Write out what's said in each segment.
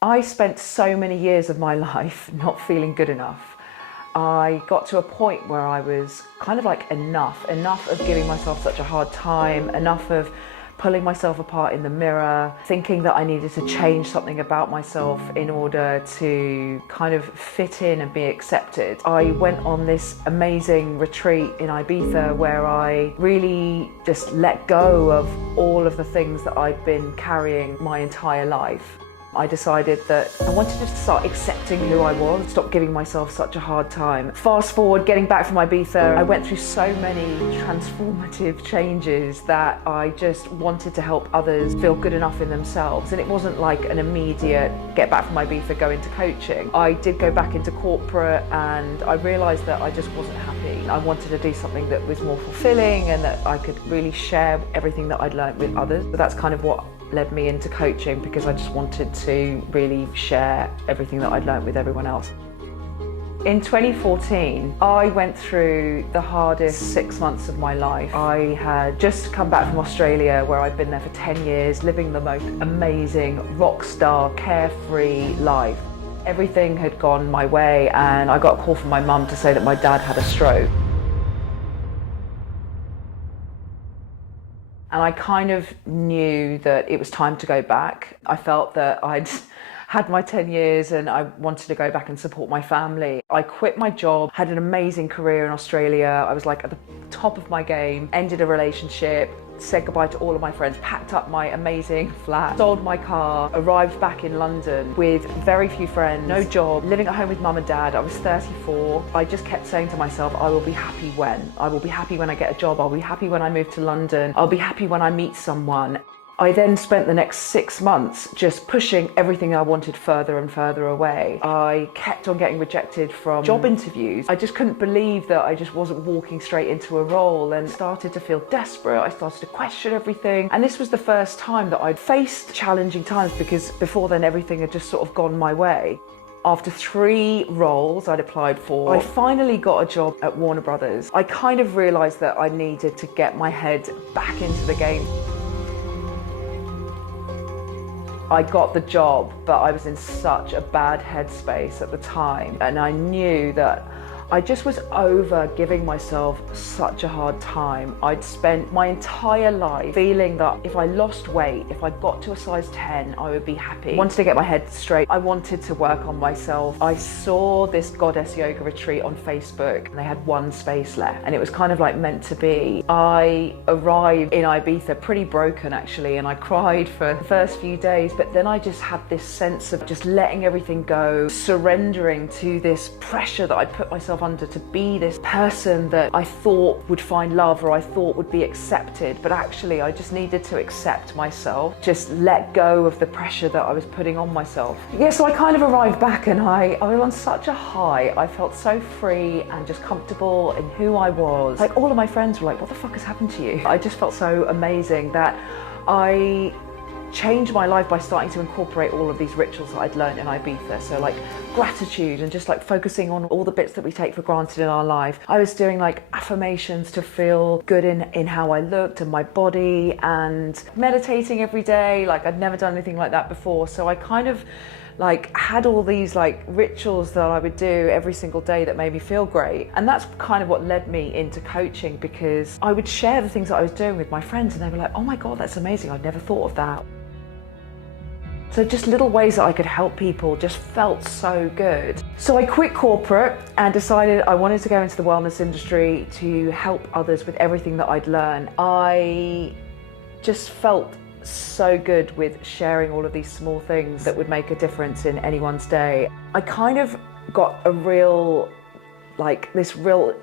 I spent so many years of my life not feeling good enough. I got to a point where I was kind of like enough of giving myself such a hard time, enough of pulling myself apart in the mirror, thinking that I needed to change something about myself in order to kind of fit in and be accepted. I went on this amazing retreat in Ibiza where I really just let go of all of the things that I'd been carrying my entire life. I decided that I wanted to start accepting who I was, stop giving myself such a hard time. Fast forward, getting back from Ibiza, I went through so many transformative changes that I just wanted to help others feel good enough in themselves. And it wasn't like an immediate get back from Ibiza, go into coaching. I did go back into corporate and I realised that I just wasn't happy. I wanted to do something that was more fulfilling and that I could really share everything that I'd learned with others. But that's kind of what led me into coaching, because I just wanted to really share everything that I'd learned with everyone else. In 2014, I went through the hardest 6 months of my life. I had just come back from Australia where I'd been there for 10 years, living the most amazing rock star, carefree life. Everything had gone my way and I got a call from my mum to say that my dad had a stroke. And I kind of knew that it was time to go back. I felt that I'd had my 10 years and I wanted to go back and support my family. I quit my job, had an amazing career in Australia. I was like at the top of my game, ended a relationship, said goodbye to all of my friends, packed up my amazing flat, sold my car, arrived back in London with very few friends, no job, living at home with mum and dad. I was 34. I just kept saying to myself, I will be happy when. I will be happy when I get a job. I'll be happy when I move to London. I'll be happy when I meet someone. I then spent the next 6 months just pushing everything I wanted further and further away. I kept on getting rejected from job interviews. I just couldn't believe that I just wasn't walking straight into a role, and started to feel desperate. I started to question everything. And this was the first time that I'd faced challenging times, because before then everything had just sort of gone my way. After 3 roles I'd applied for, I finally got a job at Warner Brothers. I kind of realised that I needed to get my head back into the game. I got the job, but I was in such a bad headspace at the time, and I knew that I just was over giving myself such a hard time. I'd spent my entire life feeling that if I lost weight, if I got to a size 10, I would be happy. I wanted to get my head straight. I wanted to work on myself. I saw this goddess yoga retreat on Facebook and they had 1 space left and it was kind of like meant to be. I arrived in Ibiza pretty broken actually, and I cried for the first few days, but then I just had this sense of just letting everything go, surrendering to this pressure that I'd put myself under to be this person that I thought would find love or I thought would be accepted, but actually I just needed to accept myself, just let go of the pressure that I was putting on myself. Yeah, so I kind of arrived back and I was on such a high. I felt so free and just comfortable in who I was. Like all of my friends were like, what the fuck has happened to you? I just felt so amazing that I changed my life by starting to incorporate all of these rituals that I'd learned in Ibiza. So like gratitude and just like focusing on all the bits that we take for granted in our life. I was doing like affirmations to feel good in how I looked and my body, and meditating every day. Like I'd never done anything like that before. So I kind of like had all these like rituals that I would do every single day that made me feel great. And that's kind of what led me into coaching, because I would share the things that I was doing with my friends and they were like, oh my God, that's amazing. I'd never thought of that. So just little ways that I could help people just felt so good. So I quit corporate and decided I wanted to go into the wellness industry to help others with everything that I'd learned. I just felt so good with sharing all of these small things that would make a difference in anyone's day. I kind of got a real, like this real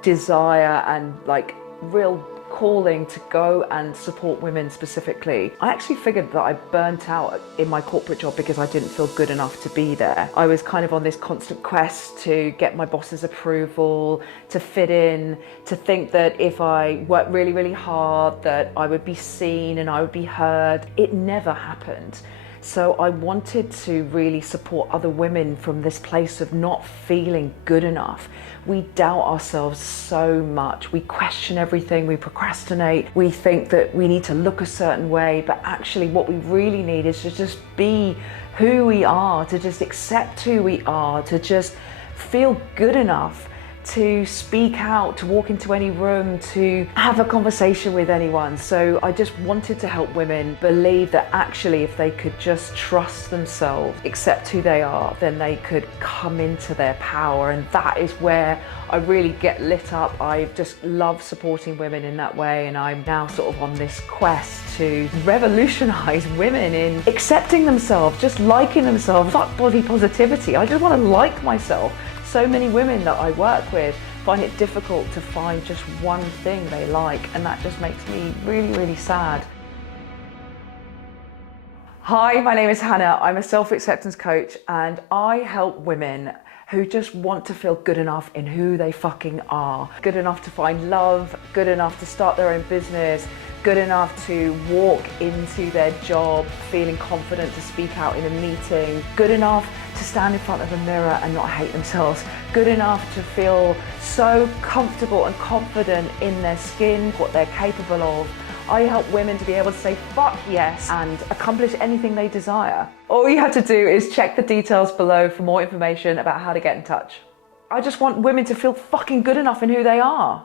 desire and like real calling to go and support women specifically. I actually figured that I burnt out in my corporate job because I didn't feel good enough to be there. I was kind of on this constant quest to get my boss's approval, to fit in, to think that if I worked really, really hard that I would be seen and I would be heard. It never happened. So I wanted to really support other women from this place of not feeling good enough. We doubt ourselves so much. We question everything, we procrastinate, we think that we need to look a certain way, but actually what we really need is to just be who we are, to just accept who we are, to just feel good enough to speak out, to walk into any room, to have a conversation with anyone. So I just wanted to help women believe that actually if they could just trust themselves, accept who they are, then they could come into their power. And that is where I really get lit up. I just love supporting women in that way, and I'm now sort of on this quest to revolutionize women in accepting themselves, just liking themselves. Fuck body positivity. I just want to like myself. So many women that I work with find it difficult to find just one thing they like, and that just makes me really, really sad. Hi, my name is Hannah. I'm a self-acceptance coach, and I help women who just want to feel good enough in who they fucking are. Good enough to find love, good enough to start their own business, good enough to walk into their job feeling confident to speak out in a meeting, good enough to stand in front of a mirror and not hate themselves, good enough to feel so comfortable and confident in their skin, what they're capable of. I help women to be able to say fuck yes and accomplish anything they desire. All you have to do is check the details below for more information about how to get in touch. I just want women to feel fucking good enough in who they are.